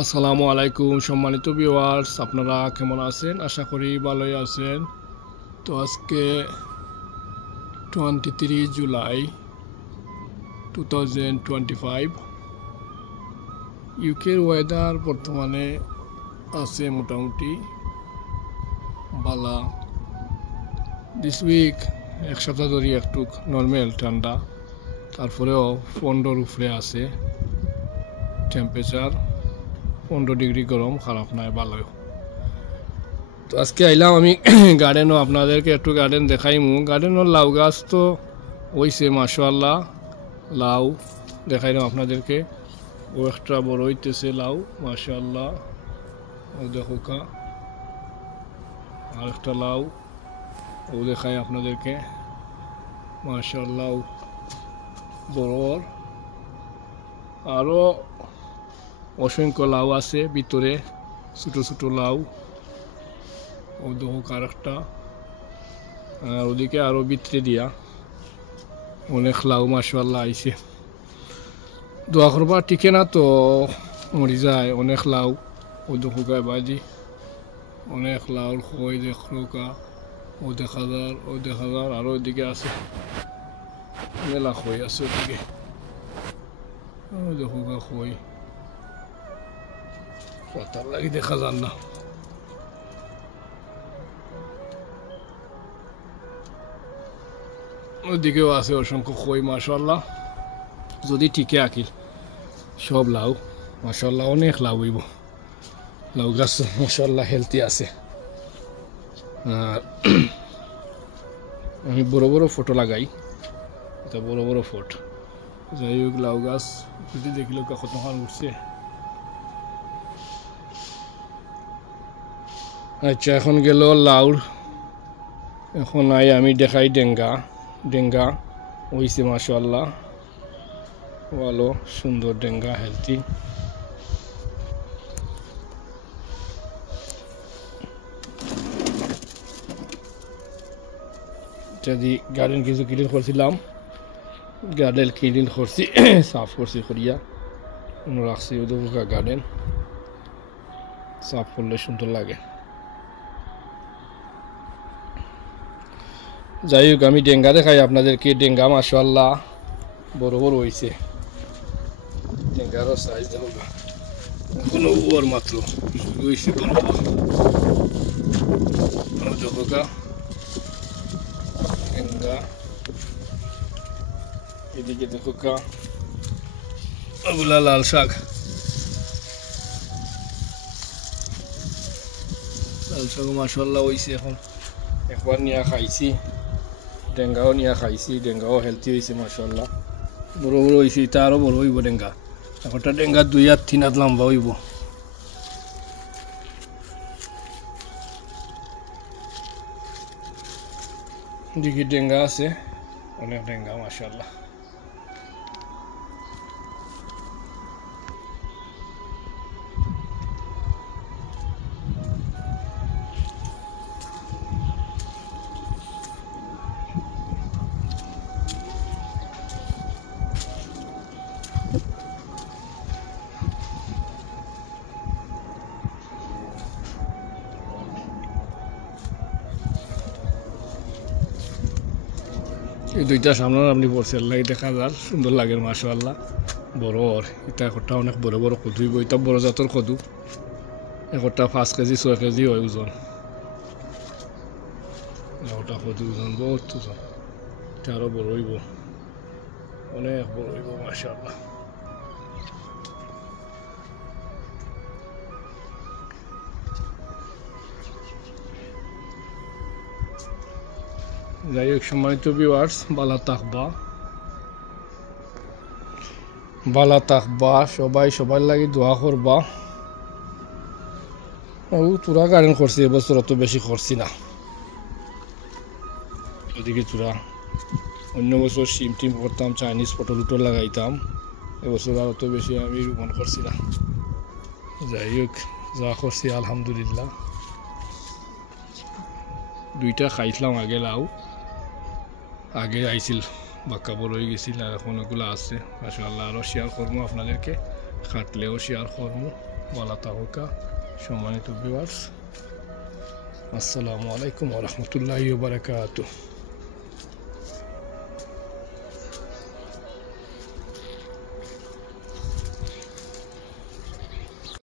আসসালামু আলাইকুম সম্মানিত ভিউয়ার্স, আপনারা কেমন আছেন? আশা করি ভালোই আছেন। তো আজকে 23 জুলাই 2025। ইউকের ওয়েদার বর্তমানে আছে মোটামুটি বালা। দিস উইক এক সপ্তাহ ধরে একটু নর্মাল ঠান্ডা, তারপরেও 15 উপরে আছে টেম্পারেচার। 15 ডিগ্রি গরম, খারাপ নয়, ভালো। তো আজকে আইলাম আমি গার্ডেনও, আপনাদেরকে একটু গার্ডেন দেখাইমু। গার্ডেনের লাউ গাছ তো হইছে মাশাআল্লাহ। লাউ দেখাইলাম আপনাদেরকে, ও একটা বড় হইতেছে লাউ মাশাআল্লাহ। ও দেখো কা, আর একটা লাউ ও দেখাই আপনাদেরকে মাশাআল্লাহ, বড়। আরও অসংখ্য লাউ আছে ভিতরে, ছোটো ছোটো লাউ। ও দেখো কার একটা, আর ওদিকে আরও ভিতরে দিয়া অনেক লাউ মাশাআল্লাহ আইছে। দোয়া করবা টিকে না তো মরি যায় অনেক লাউ। ও দেখো গায়ে বাজি অনেক লাউর খই দেখো কা, ও দেখা যার, ও দেখা যার। আরও ওদিকে আছে মেলা খই আছে ওদিকে, ও দেখো গা খই, পাতার লাগি দেখা যান না। ওদিকেও আছে অসংখ্য খই মাশাআল্লাহ, যদি ঠিকই আঁকিল সব লাউ মাশাআল্লাহ। অনেক লাউ হইব, লাউ গাছ মাশাআল্লাহ হেলদি আছে। আর আমি বড় বড় ফটো লাগাই, এটা বড় বড় ফট। যাই হোক, লাউ গাছ যদি দেখিল কতক্ষণ উঠছে। আচ্ছা, এখন গেল লাউর, এখন আই আমি দেখাই ডেঙ্গা। ডেঙ্গা হইছে মাশাআল্লাহ, ভালো সুন্দর ডেঙ্গা, হেলদি। যদি গার্ডেন কিছু ক্লিন করছিলাম, গার্ডেন ক্লিন করছি, সাফ করছি করিয়া রাখছি। ওদের গার্ডেন সাফ করলে সুন্দর লাগে। যাই হোক, আমি ডেঙ্গা দেখাই আপনাদেরকে। ডেঙ্গা মাশাআল্লাহ বড় বড় হয়েছে, ডেঙ্গারও সাইজ দেখো, কোনো ওর মাত্র হয়েছে বড় দেখো গা ডেঙ্গা। এদিকে দেখো কা, ওগুলা লাল শাক, লাল শাক মাশাআল্লাহ হয়েছে। এখন একবার নিয়ে খাইছি, ডেঙ্গাও নিয়ে খাইছি, ডেঙ্গাও হেলদি হয়েছে মাশাআল্লাহ, বড় বড় হয়েছে। এটা আরও বড় হইব ডেঙ্গা, একটা ডেঙ্গা 2 হাত 3 হাত লম্বা হইব। দিকে ডেঙ্গা আছে, অনেক ডেঙ্গা মাশাআল্লাহ। এই দুইটা সামনাসামনি পড়ছে, আল্লাহ দেখা যার সুন্দর লাগে মাশাআল্লাহ। বড় এটা একটা অনেক বড় বড় কদু হইব, এটা বড় জাতের কদু। একটা 5 কেজি 6 কেজি হয় ওজন, একটা কদু ওজন বহুত ওজন। এটা আরও বড় হইব, অনেক বড় হইব মাশাআল্লাহ। যাই হোক সম্মানিত ভিউয়ার্স, বালা থাকবা সবাই, সবার লাগি দোয়া করবা। ও তোরা গার্ডেন করছি এবছর, অত বেশি করছি না। ওদিকে তোরা অন্য বছর সিম টিম করতাম, চাইনিজ পটল উটল লাগাইতাম, এবছর আর অত বেশি আমি রোপণ করছি না। যাই হোক, যা করছি আলহামদুলিল্লাহ। 2টা খাইছিলাম আগে লাউ, আগে আইছিল বাক্কা বড় হয়ে গেছিল, আর এখন ওগুলো আছে মাশাআল্লাহ। আরও শেয়ার করবো আপনাদেরকে, কাটলেও শেয়ার করবো। ভালো থাকুকা। সম্মানিত ভিউয়ার্স, আসসালামু আলাইকুম ওয়া রাহমাতুল্লাহি ওয়া বারাকাতুহু।